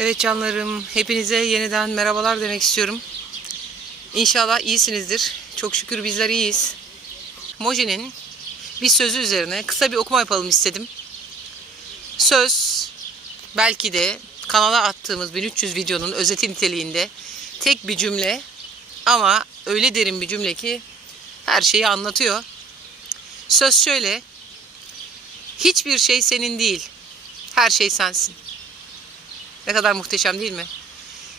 Evet canlarım, hepinize yeniden merhabalar demek istiyorum. İnşallah iyisinizdir. Çok şükür bizler iyiyiz. Moji'nin bir sözü üzerine kısa bir okuma yapalım istedim. Söz belki de kanala attığımız 1300 videonun özeti niteliğinde tek bir cümle ama öyle derin bir cümle ki her şeyi anlatıyor. Söz şöyle. Hiçbir şey senin değil. Her şey sensin. Ne kadar muhteşem değil mi?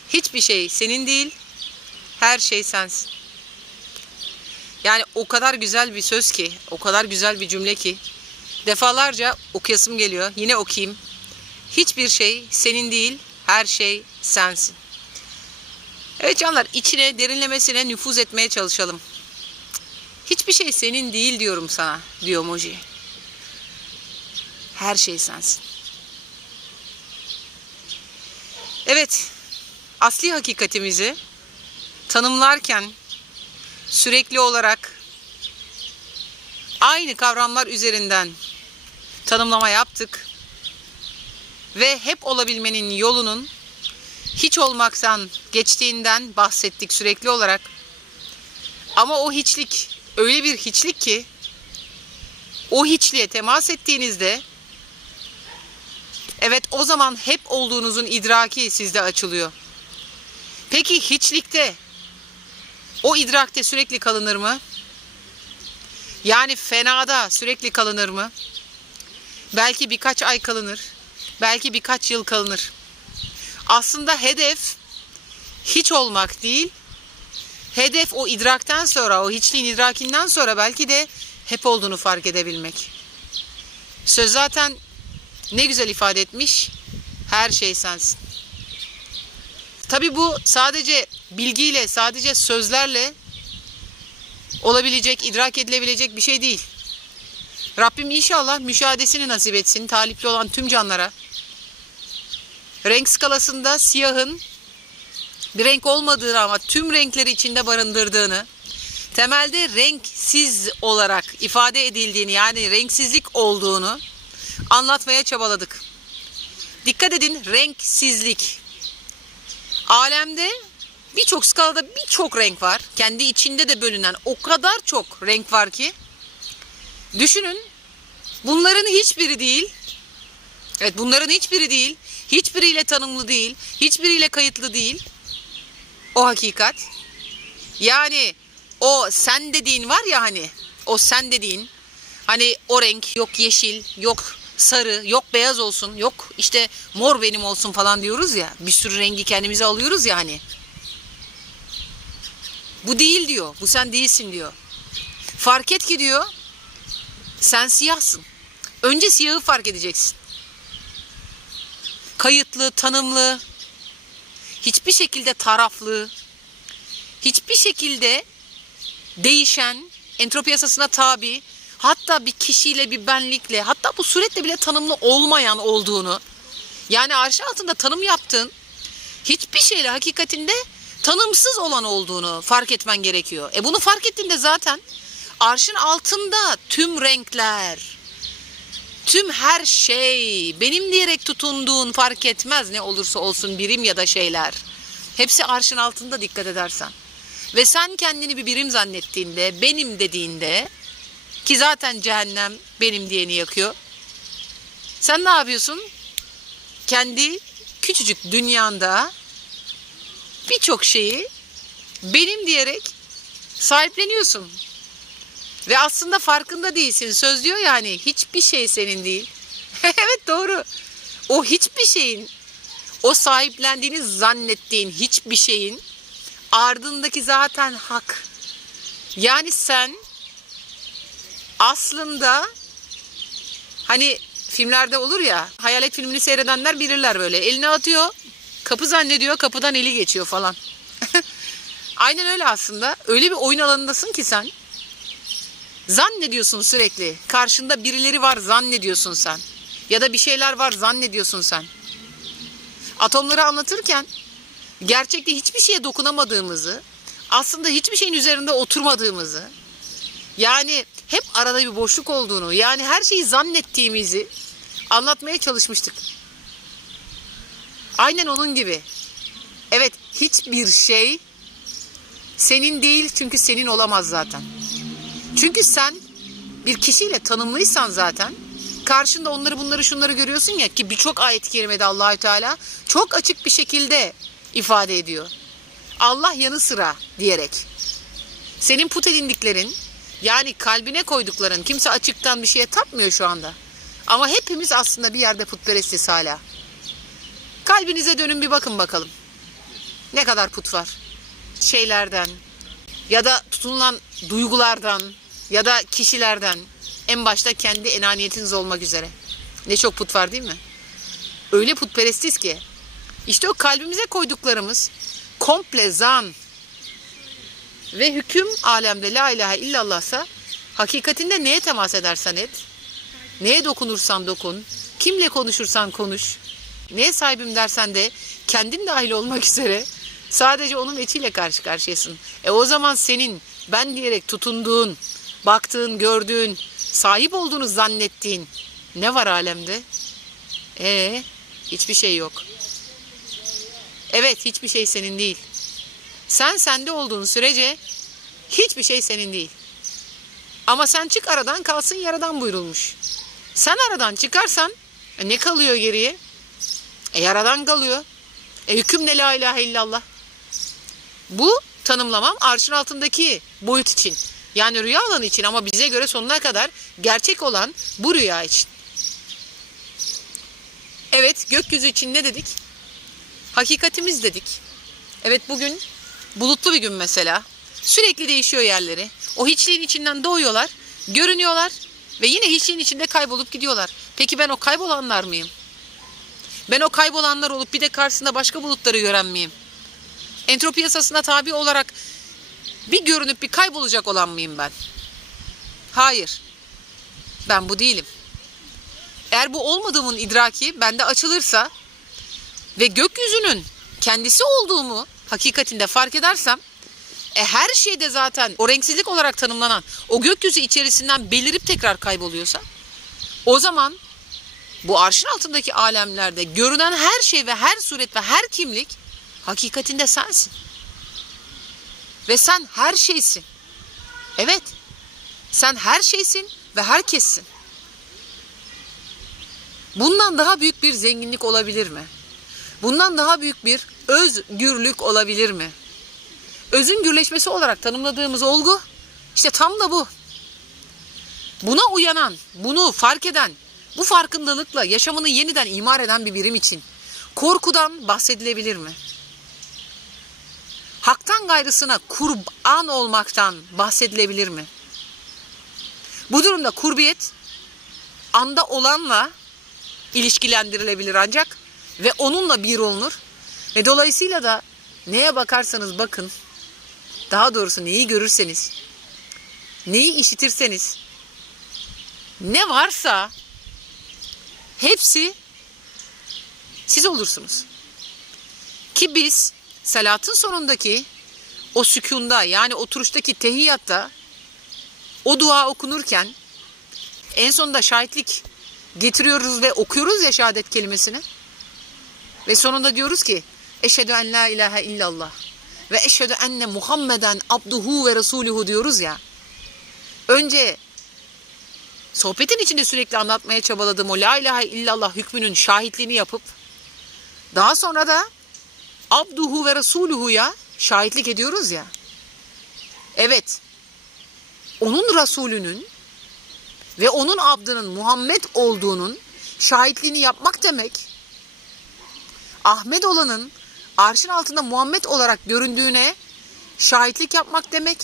Hiçbir şey senin değil, her şey sensin. Yani o kadar güzel bir söz ki, o kadar güzel bir cümle ki defalarca okuyasım geliyor. Yine okuyayım. Hiçbir şey senin değil, her şey sensin. Evet canlar, içine, derinlemesine nüfuz etmeye çalışalım. Hiçbir şey senin değil diyorum sana, diyor Moji. Her şey sensin. Evet, asli hakikatimizi tanımlarken sürekli olarak aynı kavramlar üzerinden tanımlama yaptık ve hep olabilmenin yolunun hiç olmaktan geçtiğinden bahsettik sürekli olarak. Ama o hiçlik öyle bir hiçlik ki o hiçliğe temas ettiğinizde Evet o zaman hep olduğunuzun idraki sizde açılıyor. Peki hiçlikte o idrakte sürekli kalınır mı? Yani fenada sürekli kalınır mı? Belki birkaç ay kalınır. Belki birkaç yıl kalınır. Aslında hedef hiç olmak değil. Hedef o idrakten sonra, o hiçliğin idrakinden sonra belki de hep olduğunu fark edebilmek. Söz zaten ne güzel ifade etmiş. Her şey sensin. Tabi bu sadece bilgiyle, sadece sözlerle olabilecek, idrak edilebilecek bir şey değil. Rabbim inşallah müşahadesini nasip etsin talipli olan tüm canlara. Renk skalasında siyahın bir renk olmadığını ama tüm renkleri içinde barındırdığını, temelde renksiz olarak ifade edildiğini yani renksizlik olduğunu anlatmaya çabaladık. Dikkat edin renksizlik. Alemde birçok skalada birçok renk var. Kendi içinde de bölünen o kadar çok renk var ki. Düşünün bunların hiçbiri değil. Evet bunların hiçbiri değil. Hiçbiriyle tanımlı değil. Hiçbiriyle kayıtlı değil. O hakikat. Yani o sen dediğin var ya hani o sen dediğin hani o renk yok yeşil yok sarı, yok beyaz olsun, yok işte mor benim olsun falan diyoruz ya. Bir sürü rengi kendimize alıyoruz ya hani. Bu değil diyor. Bu sen değilsin diyor. Fark et ki diyor. Sen siyahsın. Önce siyahı fark edeceksin. Kayıtlı, tanımlı, hiçbir şekilde taraflı, hiçbir şekilde değişen, entropi yasasına tabi, hatta bir kişiyle bir benlikle hatta bu suretle bile tanımlı olmayan olduğunu yani arşı altında tanım yaptığın hiçbir şeyle hakikatinde tanımsız olan olduğunu fark etmen gerekiyor. E bunu fark ettiğinde zaten arşın altında tüm renkler, tüm her şey benim diyerek tutunduğun fark etmez ne olursa olsun birim ya da şeyler. Hepsi arşın altında dikkat edersen. Ve sen kendini bir birim zannettiğinde, benim dediğinde ki zaten cehennem benim diyeni yakıyor. Sen ne yapıyorsun? Kendi küçücük dünyanda birçok şeyi benim diyerek sahipleniyorsun. Ve aslında farkında değilsin. Söz diyor yani hiçbir şey senin değil. evet doğru. O hiçbir şeyin, o sahiplendiğini zannettiğin hiçbir şeyin ardındaki zaten hak. Yani sen aslında hani filmlerde olur ya hayalet filmini seyredenler bilirler böyle. Eline atıyor kapı zannediyor kapıdan eli geçiyor falan. Aynen öyle aslında. Öyle bir oyun alanındasın ki sen. Zannediyorsun sürekli. Karşında birileri var zannediyorsun sen. Ya da bir şeyler var zannediyorsun sen. Atomları anlatırken gerçekte hiçbir şeye dokunamadığımızı, aslında hiçbir şeyin üzerinde oturmadığımızı, yani hep arada bir boşluk olduğunu, yani her şeyi zannettiğimizi anlatmaya çalışmıştık. Aynen onun gibi. Evet hiçbir şey senin değil çünkü senin olamaz zaten. Çünkü sen bir kişiyle tanımlıysan zaten karşında onları bunları şunları görüyorsun ya ki birçok ayet-i kerimede Allahü Teala çok açık bir şekilde ifade ediyor. Allah yanı sıra diyerek. Senin put edindiklerin yani kalbine koydukların kimse açıktan bir şeye tapmıyor şu anda. Ama hepimiz aslında bir yerde putperestiz hala. Kalbinize dönün bir bakın bakalım. Ne kadar put var? Şeylerden ya da tutulan duygulardan ya da kişilerden en başta kendi enaniyetiniz olmak üzere. Ne çok put var değil mi? Öyle putperestiz ki işte o kalbimize koyduklarımız komple zan ve hüküm alemde la ilahe illallahsa hakikatinde neye temas edersen et, neye dokunursan dokun, kimle konuşursan konuş, neye sahibim dersen de kendin dahil olmak üzere sadece onun etiyle karşı karşıyasın. E o zaman senin ben diyerek tutunduğun, baktığın, gördüğün, sahip olduğunu zannettiğin ne var alemde? E hiçbir şey yok. Evet hiçbir şey senin değil. Sen sende olduğun sürece hiçbir şey senin değil. Ama sen çık aradan kalsın yaradan buyurulmuş. Sen aradan çıkarsan e, ne kalıyor geriye? E yaradan kalıyor. E hüküm ne la ilahe illallah. Bu tanımlamam arşın altındaki boyut için. Yani rüya alanı için ama bize göre sonuna kadar gerçek olan bu rüya için. Evet gökyüzü için ne dedik? Hakikatimiz dedik. Evet bugün bulutlu bir gün mesela. Sürekli değişiyor yerleri. O hiçliğin içinden doğuyorlar, görünüyorlar ve yine hiçliğin içinde kaybolup gidiyorlar. Peki ben o kaybolanlar mıyım? Ben o kaybolanlar olup bir de karşısında başka bulutları gören miyim? Entropi yasasına tabi olarak bir görünüp bir kaybolacak olan mıyım ben? Hayır. Ben bu değilim. Eğer bu olmadığımın idraki bende açılırsa ve gökyüzünün kendisi olduğumu hakikatinde fark edersem e her şeyde zaten o renksizlik olarak tanımlanan o gökyüzü içerisinden belirip tekrar kayboluyorsa o zaman bu arşın altındaki alemlerde görünen her şey ve her suret ve her kimlik hakikatinde sensin. Ve sen her şeysin. Evet. Sen her şeysin ve herkessin. Bundan daha büyük bir zenginlik olabilir mi? Bundan daha büyük bir özgürlük olabilir mi? Özün gürleşmesi olarak tanımladığımız olgu işte tam da bu. Buna uyanan, bunu fark eden, bu farkındalıkla yaşamını yeniden imar eden bir birim için korkudan bahsedilebilir mi? Haktan gayrısına kurban olmaktan bahsedilebilir mi? Bu durumda kurbiyet anda olanla ilişkilendirilebilir ancak ve onunla bir olunur. Ve dolayısıyla da neye bakarsanız bakın, daha doğrusu neyi görürseniz, neyi işitirseniz, ne varsa hepsi siz olursunuz. Ki biz salatın sonundaki o sükunda yani oturuştaki tehiyyatta o dua okunurken en sonunda şahitlik getiriyoruz ve okuyoruz ya şehadet kelimesini. Ve sonunda diyoruz ki eşhedü en la ilahe illallah ve eşhedü enne Muhammeden abduhu ve resuluhu diyoruz ya. Önce sohbetin içinde sürekli anlatmaya çabaladığım o la ilahe illallah hükmünün şahitliğini yapıp daha sonra da abduhu ve resuluhu'ya şahitlik ediyoruz ya. Evet. Onun Resulünün ve onun abdının Muhammed olduğunun şahitliğini yapmak demek Ahmet olanın arşın altında Muhammed olarak göründüğüne şahitlik yapmak demek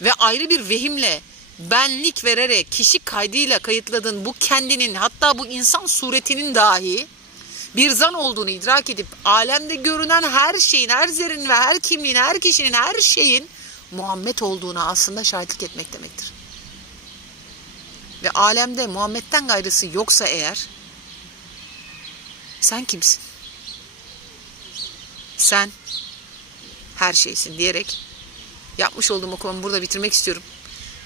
ve ayrı bir vehimle benlik vererek kişi kaydıyla kayıtladığın bu kendinin hatta bu insan suretinin dahi bir zan olduğunu idrak edip alemde görünen her şeyin, her zerrin ve her kimliğin, her kişinin, her şeyin Muhammed olduğuna aslında şahitlik etmek demektir. Ve alemde Muhammed'den gayrısı yoksa eğer sen kimsin? Sen her şeysin diyerek yapmış olduğum okumu burada bitirmek istiyorum.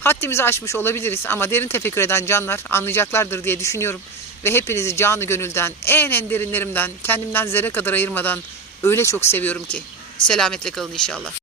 Haddimizi aşmış olabiliriz ama derin tefekkür eden canlar anlayacaklardır diye düşünüyorum. ve hepinizi canı gönülden, en en derinlerimden, kendimden zerre kadar ayırmadan öyle çok seviyorum ki. Selametle kalın inşallah.